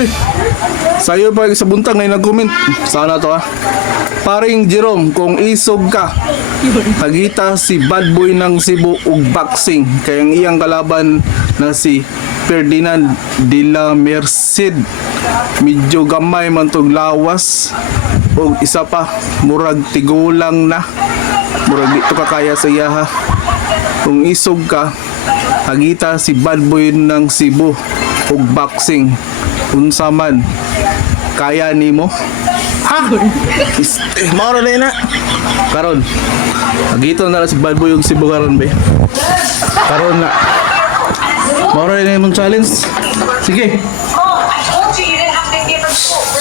Uy, sayo pa sa buntag na nag-comment. Sana to ha. Paring Jerome, kung isog ka, hagita si bad boy ng Cebu ug boxing. Kayang iyang kalaban na si Ferdinand de la Merced. Medyo gamay man tog lawas. O isa pa, murag tigulang na. Murag dito ka kaya sa iya ha. Kung isog ka, hagita si bad boy ng Cebu ug boxing. Unsa man kaya nimo? Ha? Mao ra na. Karon. Hagito na lang si bad boy ug Cebu karon be. Karon na. Mao ra na imong challenge. Sige.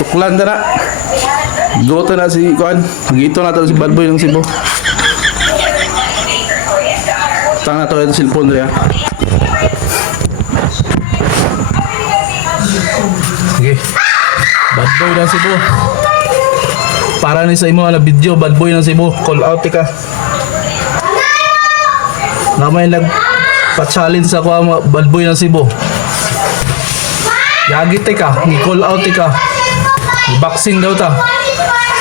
Suklan na na. Goto na si Kuan. Hagito na to si bad boy ng Cebu. Tanga to yung cellphone rin ha. Sige. Bad boy ng Cebu. Para ni sa imo na video, bad boy ng Cebu. Call out ka. Namay nagpa-challenge sa ko bad boy ng Cebu. Yagit ka, ni-call out ka. Boxing daw ta.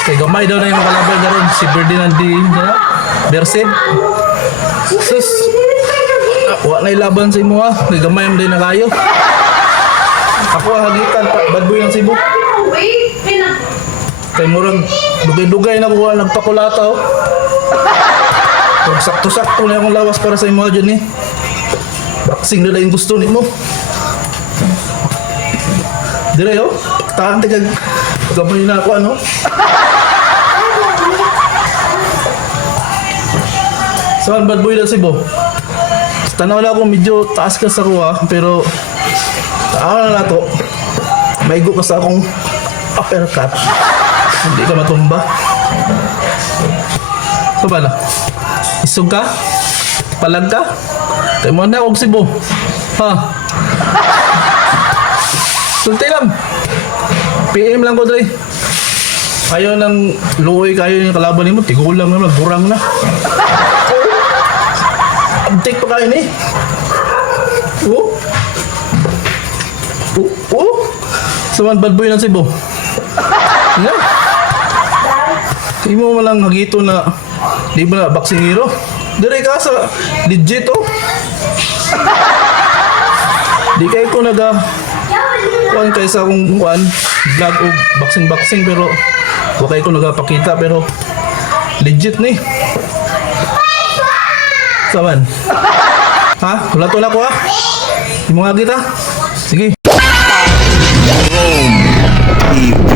Kay gamay daw na yung kalaban na ron. Si Ferdinand de la Merced. Sus. Wa na ilaban sa imo ha. Kay gamay mo din na kayo. Ako ang hagitan, bad boy ng Cebu. Kay murag dugay-dugay na ko nagpakulata oh. Kung sakto-sakto na akong lawas para sa imo dyan eh. Boxing na yung gusto nimo. Dire oh, tahan tigag gamay na ako ano. Saan bad boy ng Cebu? Tanaw na ako medyo taas ka sa kuha pero ano na to, may go ka sa akong uppercut. Hindi ka matumba. Ito ba na? Isog ka? Palag ka? Kaya mo na akong Cebu. Ha? Sulti lang. PM lang ko dre. Ayaw ng luoy kayo yung kalaban mo. Tigulang na, nagburang na. Abtik pa kayo ni. Oh? Oh? Saman bad boy ng Cebu. Nga? Imo mo lang hagito na di ba na boxing hero? Dire ka sa legit oh. Di kayo ko naga kuan kaysa akong kuan vlog o boxing pero wakay ko nagapakita pero legit ni. Saman? Ha? Wala to na ko ha? Imo nga kita? Sige. TV.